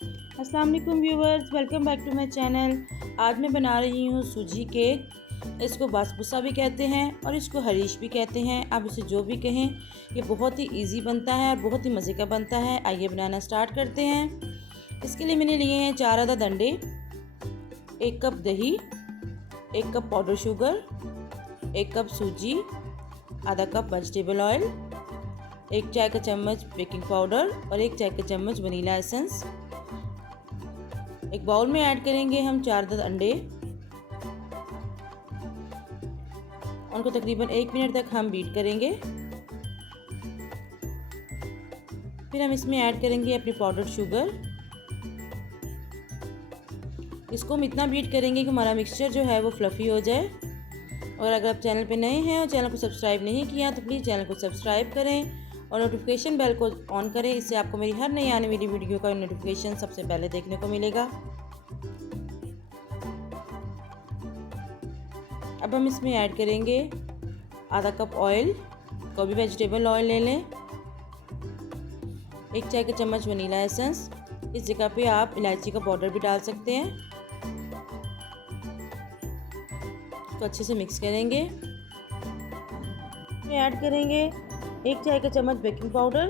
अस्सलाम वालेकुम viewers, welcome back to my channel. आज मैं बना रही हूँ सूजी केक। इसको बासबूसा भी कहते हैं और इसको हरीश भी कहते हैं। आप इसे जो भी कहें, ये बहुत ही इजी बनता है और बहुत ही मज़े का बनता है। आइए बनाना स्टार्ट करते हैं। इसके लिए मैंने लिए हैं 4 अदद अंडे, 1 कप दही, 1 कप पाउडर शुगर, 1 कप सूजी, आधा कप वेजिटेबल ऑयल, 1 चाय का चम्मच बेकिंग पाउडर और 1 चाय का चम्मच वनीला एसेंस। एक बाउल में ऐड करेंगे हम 4 अदद अंडे। उनको तकरीबन 1 मिनट तक हम बीट करेंगे। फिर हम इसमें ऐड करेंगे अपनी पाउडर शुगर। इसको हम इतना बीट करेंगे कि हमारा मिक्सचर जो है वो फ्लफ़ी हो जाए। और अगर आप चैनल पे नए हैं और चैनल को सब्सक्राइब नहीं किया तो प्लीज़ चैनल को सब्सक्राइब करें और नोटिफिकेशन बेल को ऑन करें। इससे आपको मेरी हर नई आने वाली वीडियो का नोटिफिकेशन सबसे पहले देखने को मिलेगा। अब हम इसमें ऐड करेंगे आधा कप ऑयल, कोई भी वेजिटेबल ऑयल ले लें, 1 चाय का चम्मच वनीला एसेंस। इस जगह पे आप इलायची का पाउडर भी डाल सकते हैं। तो अच्छे से मिक्स करेंगे। ऐड करेंगे 1 चाय का चम्मच बेकिंग पाउडर,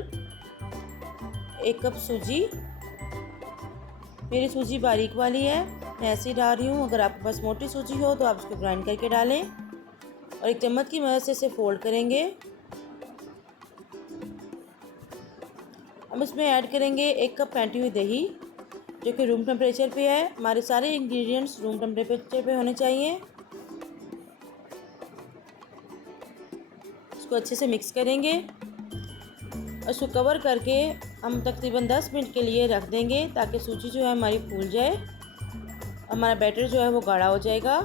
1 कप सूजी। मेरी सूजी बारीक वाली है, मैं ऐसे ही डाल रही हूँ। अगर आपके पास मोटी सूजी हो तो आप इसको ग्राइंड करके डालें और एक चम्मच की मदद से इसे फोल्ड करेंगे। हम इसमें ऐड करेंगे 1 कप फेंटी हुई दही, जो कि रूम टेम्परेचर पे है। हमारे सारे इंग्रेडिएंट्स रूम टेम्परेचर पे होने चाहिए। इसको अच्छे से मिक्स करेंगे और इसको कवर करके हम तकरीबन 10 मिनट के लिए रख देंगे ताकि सूजी जो है हमारी फूल जाए। हमारा बैटर जो है वो गाढ़ा हो जाएगा।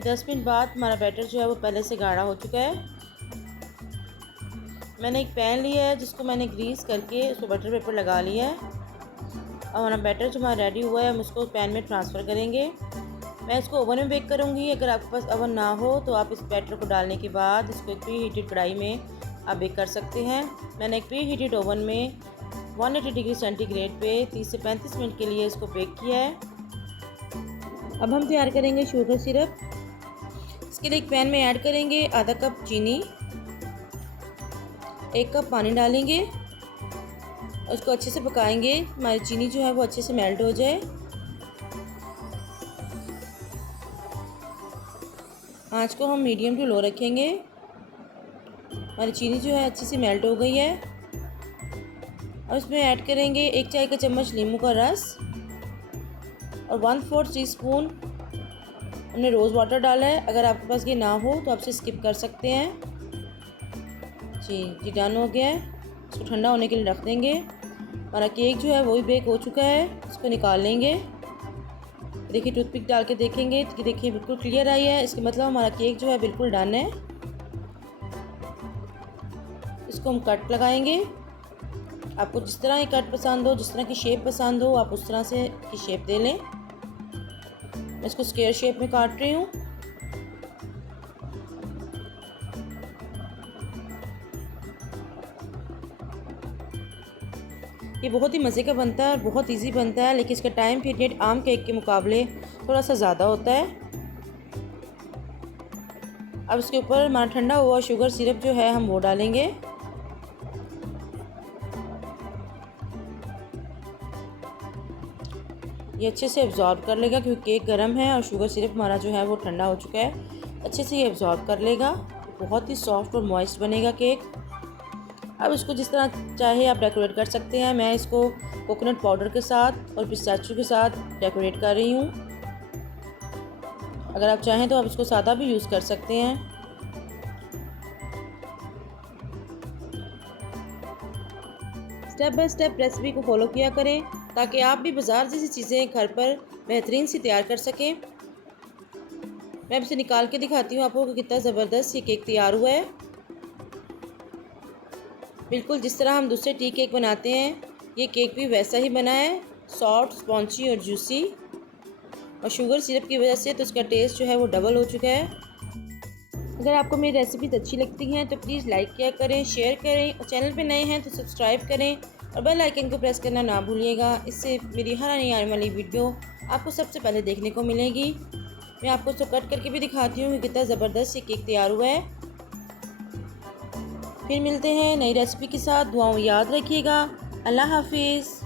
10 मिनट बाद हमारा बैटर जो है वो पहले से गाढ़ा हो चुका है। मैंने एक पैन लिया है जिसको मैंने ग्रीस करके उसको बटर पेपर लगा लिया है। अब हमारा बैटर जो हमारा रेडी हुआ है हम उसको पैन में ट्रांसफ़र करेंगे। मैं इसको ओवन में बेक करूँगी। अगर आपके पास ओवन ना हो तो आप इस बैटर को डालने के बाद इसको एक प्री हीटेड कढ़ाई में आप बेक कर सकते हैं। मैंने एक प्री हीटेड ओवन में 180 डिग्री सेंटीग्रेड पे 30 से 35 मिनट के लिए इसको बेक किया है। अब हम तैयार करेंगे शुगर सिरप। इसके लिए एक पैन में ऐड करेंगे आधा कप चीनी, 1 कप पानी डालेंगे और उसको अच्छे से पकाएंगे। हमारी चीनी जो है वो अच्छे से मेल्ट हो जाए। आँच को हम मीडियम टू लो रखेंगे। हमारी चीनी जो है अच्छे से मेल्ट हो गई है। और इसमें ऐड करेंगे 1 चाय का चम्मच नींबू का रस और 1/4 टीस्पून हमने रोज़ वाटर डाला है। अगर आपके पास ये ना हो तो आप इसे स्किप कर सकते हैं। जी डन हो गया है। इसको ठंडा होने के लिए रख देंगे। हमारा केक जो है वो भी बेक हो चुका है। इसको निकाल लेंगे। देखिए टूथपिक डाल के देखेंगे कि देखिए बिल्कुल क्लियर आई है। इसका मतलब हमारा केक जो है बिल्कुल डन है। इसको हम कट लगाएंगे। आपको जिस तरह की कट पसंद हो, जिस तरह की शेप पसंद हो, आप उस तरह से की शेप दे लें। मैं इसको स्क्वायर शेप में काट रही हूँ। ये बहुत ही मज़े का बनता है और बहुत इजी बनता है, लेकिन इसका टाइम पीरियड आम केक के मुकाबले थोड़ा सा ज़्यादा होता है। अब इसके ऊपर हमारा ठंडा हुआ शुगर सिरप जो है हम वो डालेंगे। ये अच्छे से एब्जॉर्ब कर लेगा क्योंकि केक गर्म है और शुगर सिरप हमारा जो है वो ठंडा हो चुका है। अच्छे से ये एब्जॉर्ब कर लेगा। बहुत ही सॉफ्ट और मॉइस्ट बनेगा केक। अब इसको जिस तरह चाहे आप डेकोरेट कर सकते हैं। मैं इसको कोकोनट पाउडर के साथ और पिस्ताचियो के साथ डेकोरेट कर रही हूँ। अगर आप चाहें तो आप इसको सादा भी यूज़ कर सकते हैं। स्टेप बाय स्टेप रेसिपी को फॉलो किया करें ताकि आप भी बाज़ार जैसी चीज़ें घर पर बेहतरीन सी तैयार कर सकें। मैं इसे निकाल के दिखाती हूँ आपको कि कितना ज़बरदस्त ये केक तैयार हुआ है। बिल्कुल जिस तरह हम दूसरे टी केक बनाते हैं ये केक भी वैसा ही बना है, सॉफ्ट, स्पॉन्जी और जूसी। और शुगर सिरप की वजह से तो इसका टेस्ट जो है वो डबल हो चुका है। अगर आपको मेरी रेसिपीज़ अच्छी लगती हैं तो प्लीज़ लाइक किया करें, शेयर करें और चैनल पे नए हैं तो सब्सक्राइब करें और बेल आइकन को प्रेस करना ना भूलिएगा। इससे मेरी हर नई आने वाली वीडियो आपको सबसे पहले देखने को मिलेगी। मैं आपको इसको कट करके भी दिखाती हूँ कि कितना ज़बरदस्त ये केक तैयार हुआ है। फिर मिलते हैं नई रेसिपी के साथ। दुआओं में याद रखिएगा। अल्लाह हाफिज़।